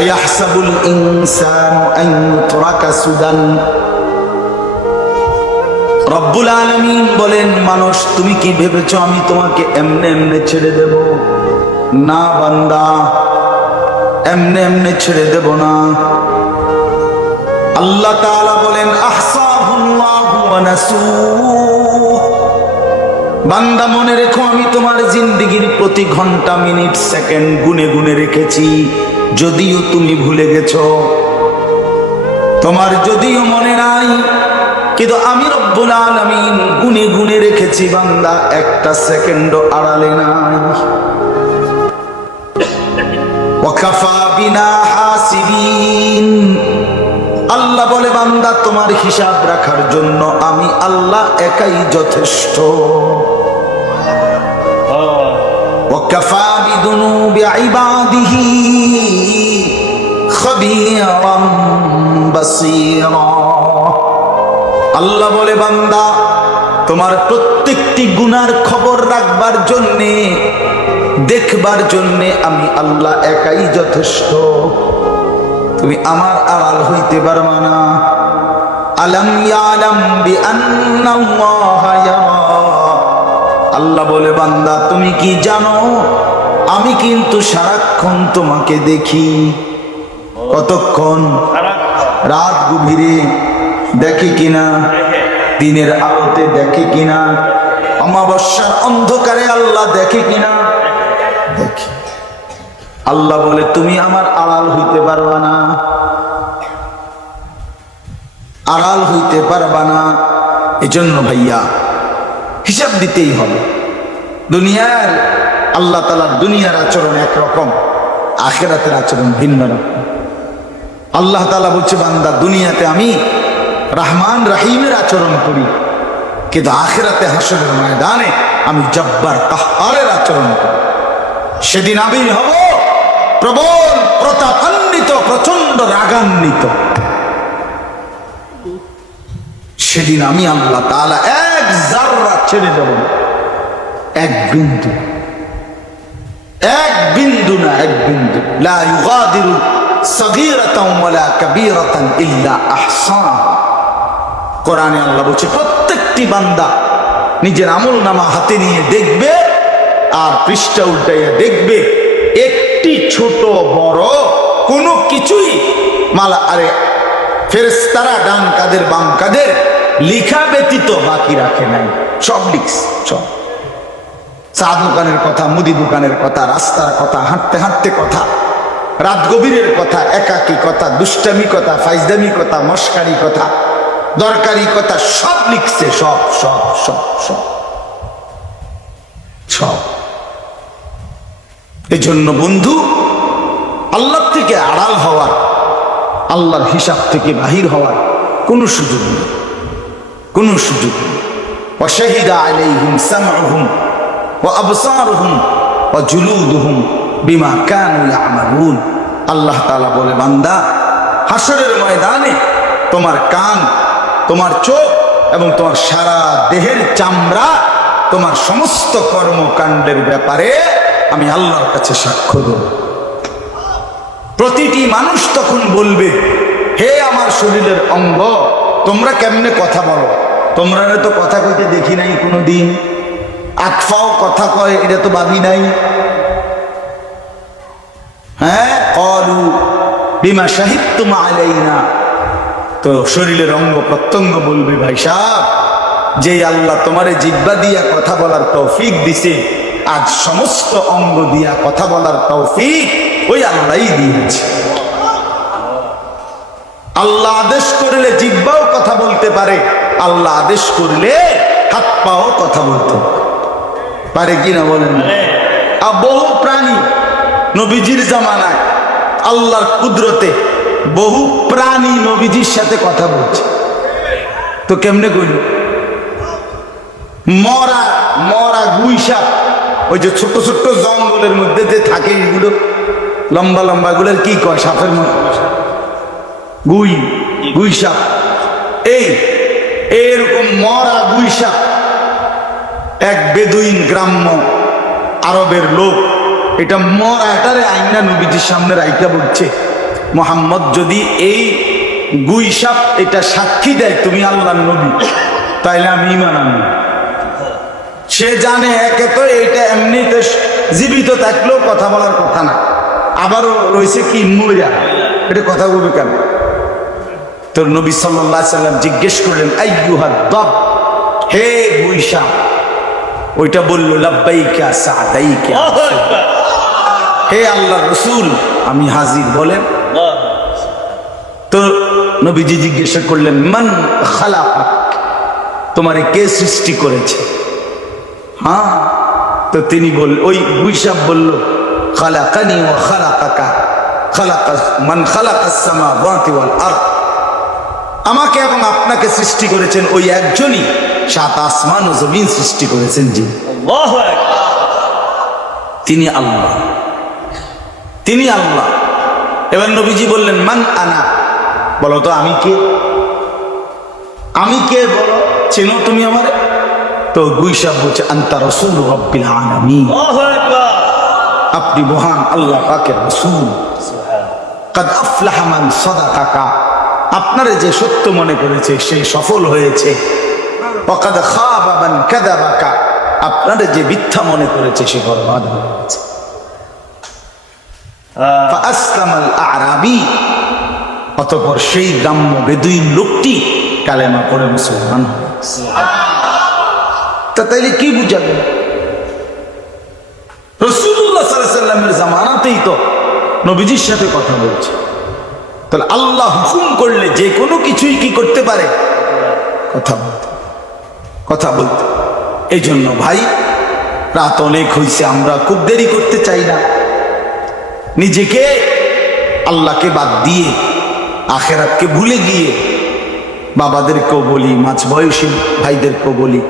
আয়াহসাবুল ইনসানু আন ইউতরাকা Sudan. রব্বুল আলামিন বলেন, মানুষ, তুমি কি ভেবেছো আমি তোমাকে এমনে এমনে ছেড়ে দেব? না বান্দা, এমনে এমনে ছেড়ে দেব না। আল্লাহ তাআলা বলেন আহসাহুল্লাহু ওয়া নাসূহ। বান্দা, মনে রেখো, আমি তোমার জিন্দিগির প্রতি ঘণ্টা, মিনিট, সেকেন্ড গুনে গুনে রেখেছি। যদিও তুমি ভুলে গেছ। তোমার যদিও মনে নাই কিন্তু আমি রব্বুল আলামিন গুনে গুনে রেখেছি বান্দা একটা সেকেন্ড আড়ালে নাই। ওয়াকাফা বিনা হাসিবিন। আল্লাহ বলে বান্দা তোমার হিসাব রাখার জন্য আমি আল্লাহ একাই যথেষ্ট। ওয়াকাফা বিদুনুবি ইবাদিহি। খবিরা আল্লাহ বলে, বান্দা, তোমার প্রত্যেকটি গুনার খবর রাখবার জন্যে, দেখবার জন্যে আমি আল্লাহ একাই যথেষ্ট। তুমি আমার আড়াল হইতে পারবা না। বি আল্লাহ বলে, বান্দা, তুমি কি জানো? আমি কিন্তু সারাক্ষণ তোমাকে দেখি। কতক্ষণ রাত গভীরে দেখে কিনা? দিনের আলোতে দেখে কিনা? অমাবস্যার অন্ধকারে আল্লাহ দেখে কিনা? দেখে। আল্লাহ বলে, তুমি আমার আড়াল হইতে পারবা না। আড়াল হইতে পারবা না। এজন্য ভাইয়া, হিসাব দিতেই হবে। দুনিয়ার, আল্লাহ তালার দুনিয়ার আচরণ একরকম, আখেরাতের আচরণ ভিন্ন রকম। আল্লাহ তালা বলছে, বান্দা, দুনিয়াতে আমি রাহমান রাহিমের আচরণ করি, কিন্তু আখেরাতে হাসরের ময়দানে আমি জব্বার কাহারের আচরণ করি। সেদিন আমি হব প্রবল, প্রতাপান্বিত প্রচণ্ড রাগান্বিত। সেদিন আমি আল্লাহ তালা এক জাররা ছেড়ে না। এক বিন্দু। এক বিন্দু না, এক বিন্দু। লা ইল্লা প্রত্যেকটি বান্দা নিজের আমল নামা হাতে নিয়ে দেখবে আর পৃষ্ঠা উল্টাইয়া দেখবে, একটি ছোট বড় কোনো কিছুই মালা, আরে ফেরেস্তারা ডান কাদের, বাম কাদের লিখা ব্যতীত বাকি রাখে নাই। সব লিখস সব। চা দোকানের কথা, মুদি দোকানের কথা, রাস্তার কথা, হাঁটতে হাঁটতে কথা। রাত গভীরের কথা, একাকী কথা, দুষ্টামি কথা, ফাইজদামি কথা, মস্কারি কথা, দরকারি কথা, সব লিখছে, সব সব সব সব। সব। এজন্য বন্ধু, আল্লাহ থেকে আড়াল হওয়ার, আল্লাহর হিসাব থেকে বাহির হওয়ার কোনো সুযোগ নেই। কোনো সুযোগ নেই। অশাহিদা আলাইহুম সামাহুম ও আবসারহুম ও জুলুদুহুম বিমা কান আল্লাহ তালা বলে, বান্দা, হাসরের ময়দানে তোমার কান, তোমার চোখ এবং তোমার সারা দেহের চামড়া, তোমার সমস্ত কর্মকাণ্ডের ব্যাপারে আমি আল্লাহর কাছে সাক্ষ্য দেব। প্রতিটি মানুষ তখন বলবে, হে আমার শরীরের অঙ্গ, তোমরা কেমনে কথা বলো? তোমরা তো কথা কইতে দেখি নাই কোনো দিন আকফাও কথা কয়, এটা তো ভাবি নাই। বিমা সাহিত্য আলাই না তো শরীরের অঙ্গ প্রত্যঙ্গ বলবে ভাই সাহ যে আল্লাহ তোমারে জিব্বা দিয়া কথা বলার তৌফিক দিছে আজ সমস্ত অঙ্গ দিয়া কথা বলার তৌফিক ওই আল্লাহই দিয়েছে। আল্লাহ আদেশ করলে জিব্বাও কথা বলতে পারে আল্লাহ আদেশ করলে হাত পাও কথা বলতে পারে। কিনা বলেন? আর বহু প্রাণী নবীজির জামানায় আল্লাহর কুদরতে বহু প্রাণী নবীজির সাথে কথা বলছে। তো কেমনে কইল? মরা মরা গুই সাপ ওই যে ছোট্ট ছোট্ট জঙ্গলের মধ্যে যে থাকে এগুলো, লম্বা লম্বা গুলোর কি কয় সাপের মতো? গুই গুই সাপ এই এরকম মরা গুই সাপ এক বেদুইন গ্রাম্য আরবের লোক এটা মরাটারে আইনা নবীজির সামনে রাইকা বলছে। মোহাম্মদ, যদি এই গুই সাপ এটা সাক্ষী দেয় তুমি আল্লাহ নবী, তাইলে আমি ইমান সে জানে একে তো এইটা এমনিতে জীবিত থাকলেও কথা বলার কথা না, আবারও রয়েছে কি মরিয়া। এটা কথা বলবে কেন? তোর নবী সাল্লাম জিজ্ঞেস করলেন হে গুইসা ওইটা বলল, লাব্বাইকা সাদাইকা হে আল্লাহ রসুল, আমি হাজির, বলেন। তো নবীজি জিজ্ঞাসা করলেন, মান খালাকা তোমারে কে সৃষ্টি করেছে? হ্যাঁ? তো তিনি বল, ওই গুইসাব বলল, খালাকানি ও খালাকাকা। খালাকা মান খালাকাস সামাওয়াতি ওয়াল আরদ। আমাকে এবং আপনাকে সৃষ্টি করেছেন ওই একজনই। সাত আসমান ও জমিন সৃষ্টি করেছেন জি তিনি আল্লাহ। তিনি আল্লাহ। এবার নবীজি বললেন মান আনা? বলো তো আমি কে? আমি কে? বলো চেনো তুমি আমার? তো গুইসাব বলছে আন্তা রসুল রব্বিল আলামিন। আপনি মহান আল্লাহ পাকের রসুল। কাদ আফলাহা মান সাদাকাকা। আপনারে যে সত্য মনে করেছে সে সফল হয়েছে। কাযাবাকা আপনারে যে মিথ্যা মনে করেছে সে বরবাদ হয়েছে ফাআসলামাল আরাবী। অতঃপর সেই গ্রাম্য বেদুইন লোকটি কালেমা পড়ে মুসলমান তা তাইলে কি বুঝাবে রসুল্লাহ সাল্লামের জামানাতেই তো নবীজির সাথে কথা বলছে। তাহলে আল্লাহ হুকুম করলে যে কোনো কিছুই কি করতে পারে? কথা কথা বলতে। এই জন্য ভাই, রাত অনেক হয়েছে আমরা খুব দেরি করতে চাই না। নিজেকে আল্লাহকে বাদ দিয়ে আখেরাতকে ভুলে গিয়ে বাবাদেরকেও বলি মাঝ বয়সী ভাইদেরকেও বলি,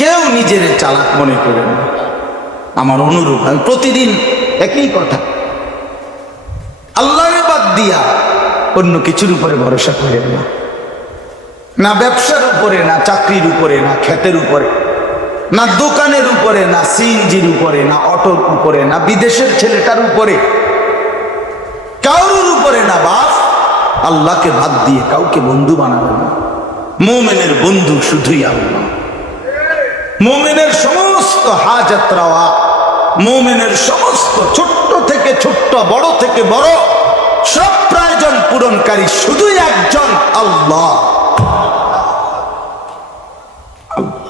কেউ নিজের চালাক মনে করে না। আমার অনুরোধ, আমি প্রতিদিন একই কথা। আল্লাহরে বাদ দিয়া অন্য কিছুর উপরে ভরসা করেন না। না ব্যবসার উপরে, না চাকরির উপরে, না ক্ষেতের উপরে, না দোকানের উপরে, না সিএনজির উপরে, না অটোর উপরে, না বিদেশের ছেলেটার উপরে, কারোর উপরে না বাপ, আল্লাহকে বাদ দিয়ে কাউকে বন্ধু বানাবে না মোমেনের বন্ধু শুধুই আল্লাহ মোমেনের সমস্ত হাজাত রাওয়া মোমেনের সমস্ত ছোট্ট থেকে ছোট্ট, বড় থেকে বড়, সব প্রয়োজন পূরণকারী শুধুই একজন আল্লাহ। Oh.